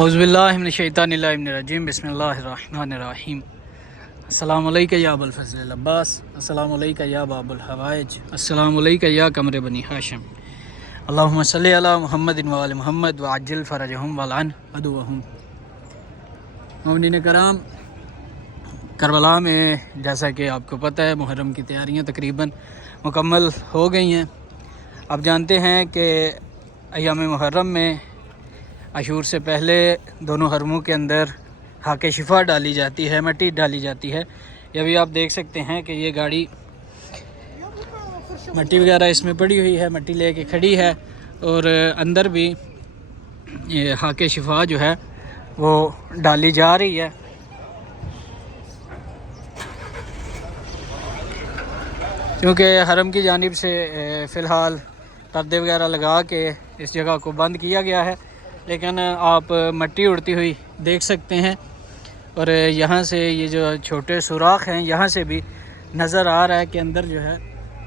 اعوذ باللہ من الشیطان الرجیم بسم اللہ الرحمن الرحیم۔ السلام علیکم یا ابو الفضل العباس، السلام علیکم یا باب الحوائج، السلام علیکم یا قمر بنی ہاشم، اللہم صلی علی محمد وآل محمد وعجل فرجہم والعن عدوہم۔ مومنین کرام، کربلا میں جیسا کہ آپ کو پتہ ہے محرم کی تیاریاں تقریباً مکمل ہو گئی ہیں۔ آپ جانتے ہیں کہ ایام محرم میں عاشور سے پہلے دونوں حرموں کے اندر خاک شفا ڈالی جاتی ہے، مٹی ڈالی جاتی ہے۔ یہ بھی آپ دیکھ سکتے ہیں کہ یہ گاڑی مٹی وغیرہ اس میں پڑی ہوئی ہے، مٹی لے کے کھڑی ہے، اور اندر بھی یہ خاک شفا جو ہے وہ ڈالی جا رہی ہے۔ کیونکہ حرم کی جانب سے فی الحال پردے وغیرہ لگا کے اس جگہ کو بند کیا گیا ہے، لیکن آپ مٹی اڑتی ہوئی دیکھ سکتے ہیں، اور یہاں سے یہ جو چھوٹے سوراخ ہیں یہاں سے بھی نظر آ رہا ہے کہ اندر جو ہے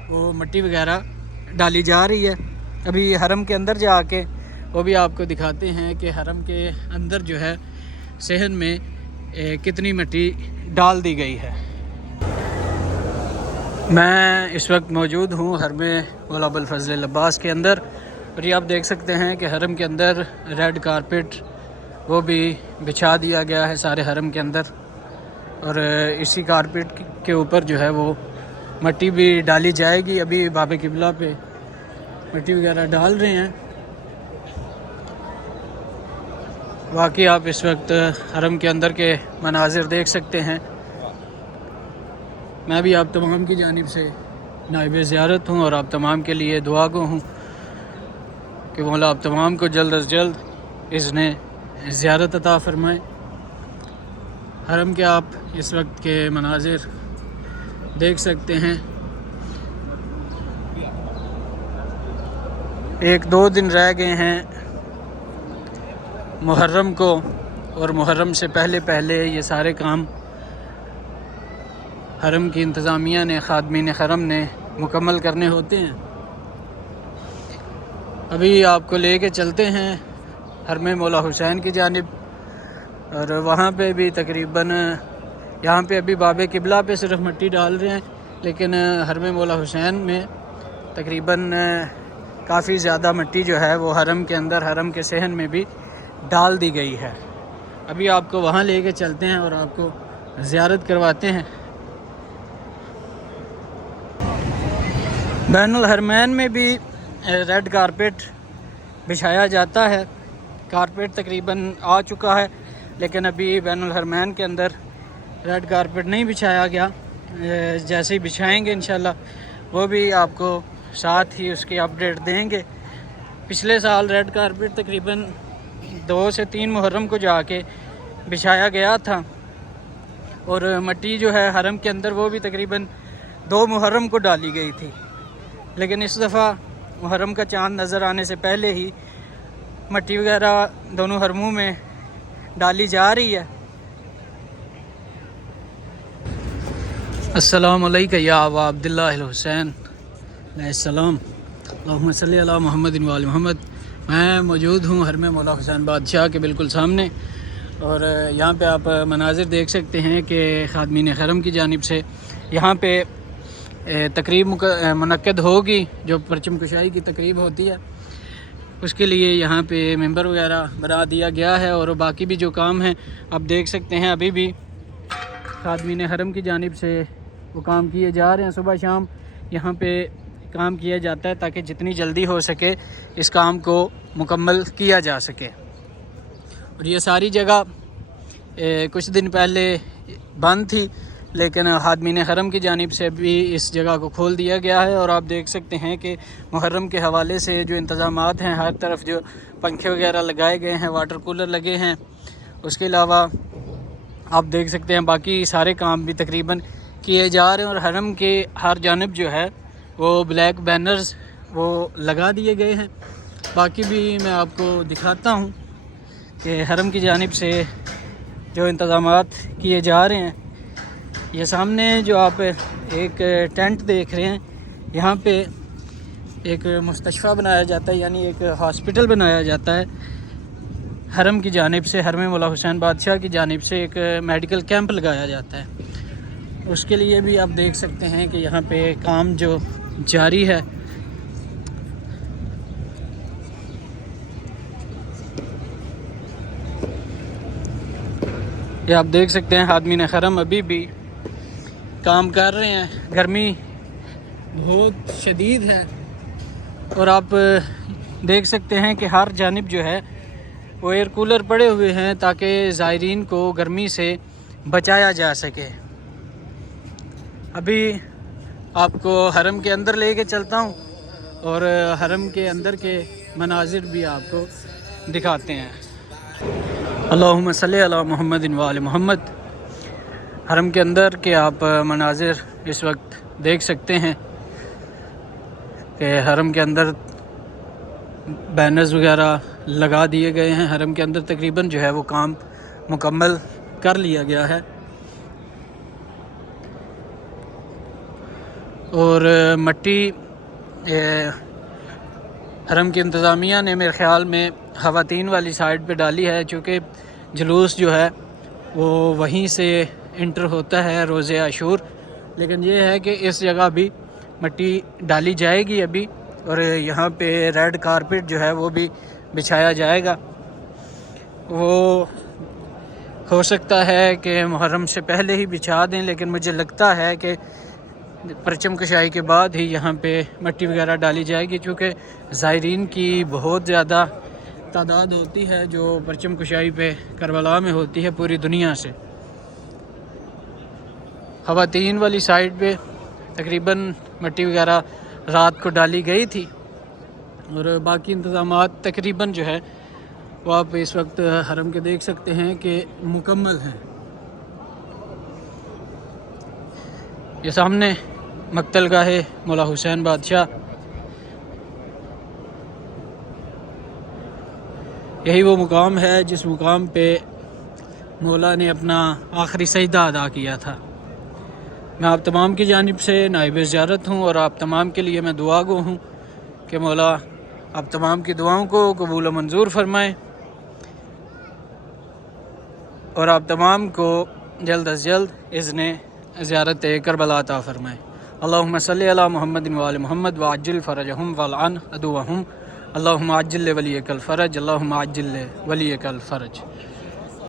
وہ مٹی وغیرہ ڈالی جا رہی ہے۔ ابھی حرم کے اندر جا کے وہ بھی آپ کو دکھاتے ہیں کہ حرم کے اندر جو ہے صحن میں کتنی مٹی ڈال دی گئی ہے۔ میں اس وقت موجود ہوں حرم مولا ابو الفضل العباس کے اندر، اور یہ آپ دیکھ سکتے ہیں کہ حرم کے اندر ریڈ کارپٹ وہ بھی بچھا دیا گیا ہے سارے حرم کے اندر، اور اسی کارپٹ کے اوپر جو ہے وہ مٹی بھی ڈالی جائے گی۔ ابھی باب قبلہ پہ مٹی وغیرہ ڈال رہے ہیں۔ واقعی آپ اس وقت حرم کے اندر کے مناظر دیکھ سکتے ہیں۔ میں بھی آپ تمام کی جانب سے نائب زیارت ہوں، اور آپ تمام کے لیے دعا گو ہوں کہ مولا آپ تمام کو جلد از جلد اذن زیارت عطا فرمائے۔ حرم کے آپ اس وقت کے مناظر دیکھ سکتے ہیں۔ ایک دو دن رہ گئے ہیں محرم کو، اور محرم سے پہلے پہلے یہ سارے کام حرم کی انتظامیہ نے، خادمین حرم نے مکمل کرنے ہوتے ہیں۔ ابھی آپ کو لے کے چلتے ہیں حرم مولا حسین کی جانب، اور وہاں پہ بھی تقریباً یہاں پہ ابھی باب قبلہ پہ صرف مٹی ڈال رہے ہیں، لیکن حرم مولا حسین میں تقریباً کافی زیادہ مٹی جو ہے وہ حرم کے اندر، حرم کے صحن میں بھی ڈال دی گئی ہے۔ ابھی آپ کو وہاں لے کے چلتے ہیں اور آپ کو زیارت کرواتے ہیں۔ بین الحرمین میں بھی ریڈ کارپٹ بچھایا جاتا ہے۔ کارپٹ تقریباً آ چکا ہے، لیکن ابھی بین الحرمین کے اندر ریڈ کارپٹ نہیں بچھایا گیا۔ جیسے ہی بچھائیں گے انشاءاللہ وہ بھی آپ کو ساتھ ہی اس کی اپڈیٹ دیں گے۔ پچھلے سال ریڈ کارپٹ تقریباً 2 سے 3 محرم کو جا کے بچھایا گیا تھا، اور مٹی جو ہے حرم کے اندر وہ بھی تقریباً 2 محرم کو ڈالی گئی تھی، لیکن اس دفعہ محرم کا چاند نظر آنے سے پہلے ہی مٹی وغیرہ دونوں حرموں میں ڈالی جا رہی ہے۔ السلام علیکم یا ابا عبداللہ الحسین علیہ السلام، اللہم صلی علی محمد وآل محمد۔ میں موجود ہوں حرم مولا حسین بادشاہ کے بالکل سامنے، اور یہاں پہ آپ مناظر دیکھ سکتے ہیں کہ خادمین حرم کی جانب سے یہاں پہ تقریب منعقد ہوگی، جو پرچم کشائی کی تقریب ہوتی ہے، اس کے لیے یہاں پہ ممبر وغیرہ بنا دیا گیا ہے، اور باقی بھی جو کام ہیں آپ دیکھ سکتے ہیں ابھی بھی خادمین حرم کی جانب سے وہ کام کیے جا رہے ہیں۔ صبح شام یہاں پہ کام کیا جاتا ہے تاکہ جتنی جلدی ہو سکے اس کام کو مکمل کیا جا سکے۔ اور یہ ساری جگہ کچھ دن پہلے بند تھی، لیکن خادمین حرم کی جانب سے بھی اس جگہ کو کھول دیا گیا ہے، اور آپ دیکھ سکتے ہیں کہ محرم کے حوالے سے جو انتظامات ہیں، ہر طرف جو پنکھے وغیرہ لگائے گئے ہیں، واٹر کولر لگے ہیں، اس کے علاوہ آپ دیکھ سکتے ہیں باقی سارے کام بھی تقریباً کیے جا رہے ہیں، اور حرم کے ہر جانب جو ہے وہ بلیک بینرز وہ لگا دیے گئے ہیں۔ باقی بھی میں آپ کو دکھاتا ہوں کہ حرم کی جانب سے جو انتظامات کیے جا رہے ہیں۔ یہ سامنے جو آپ ایک ٹینٹ دیکھ رہے ہیں، یہاں پہ ایک مستشفیٰ بنایا جاتا ہے، یعنی ایک ہاسپٹل بنایا جاتا ہے حرم کی جانب سے، حرم مولا حسین بادشاہ کی جانب سے ایک میڈیکل کیمپ لگایا جاتا ہے. اس کے لیے بھی آپ دیکھ سکتے ہیں کہ یہاں پہ کام جو جاری ہے. یہ آپ دیکھ سکتے ہیں حاضمین حرم ابھی بھی کام کر رہے ہیں. گرمی بہت شدید ہے اور آپ دیکھ سکتے ہیں کہ ہر جانب جو ہے وہ ایئر کولر پڑے ہوئے ہیں تاکہ زائرین کو گرمی سے بچایا جا سکے. ابھی آپ کو حرم کے اندر لے کے چلتا ہوں اور حرم کے اندر کے مناظر بھی آپ کو دکھاتے ہیں. اللہم صلی علی محمد و آل محمد. حرم کے اندر کے آپ مناظر اس وقت دیکھ سکتے ہیں کہ حرم کے اندر بینرز وغیرہ لگا دیے گئے ہیں. حرم کے اندر تقریباً جو ہے وہ کام مکمل کر لیا گیا ہے اور مٹی حرم کی انتظامیہ نے میرے خیال میں خواتین والی سائڈ پہ ڈالی ہے، چونکہ جلوس جو ہے وہ وہیں سے انٹر ہوتا ہے روز عاشور. لیکن یہ ہے کہ اس جگہ بھی مٹی ڈالی جائے گی ابھی، اور یہاں پہ ریڈ کارپٹ جو ہے وہ بھی بچھایا جائے گا. وہ ہو سکتا ہے کہ محرم سے پہلے ہی بچھا دیں، لیکن مجھے لگتا ہے کہ پرچم کشائی کے بعد ہی یہاں پہ مٹی وغیرہ ڈالی جائے گی، چونکہ زائرین کی بہت زیادہ تعداد ہوتی ہے جو پرچم کشائی پہ کربلا میں ہوتی ہے پوری دنیا سے. خواتین والی سائڈ پہ تقریباً مٹی وغیرہ رات کو ڈالی گئی تھی اور باقی انتظامات تقریباً جو ہے وہ آپ اس وقت حرم کے دیکھ سکتے ہیں کہ مکمل ہیں. یہ سامنے مقتل گاہ مولا حسین بادشاہ، یہی وہ مقام ہے جس مقام پہ مولا نے اپنا آخری سجدہ ادا کیا تھا. میں آپ تمام کی جانب سے نائب زیارت ہوں اور آپ تمام کے لیے میں دعا گو ہوں کہ مولا آپ تمام کی دعاؤں کو قبول و منظور فرمائیں اور آپ تمام کو جلد از جلد اذن زیارت کربلا عطا فرمائیں. اللہم صلی علی محمد و آل محمد وعجل فرجہم والعن عدوہم. اللہم عجل ولیک الفرج، اللہم عجل ولیک الفرج.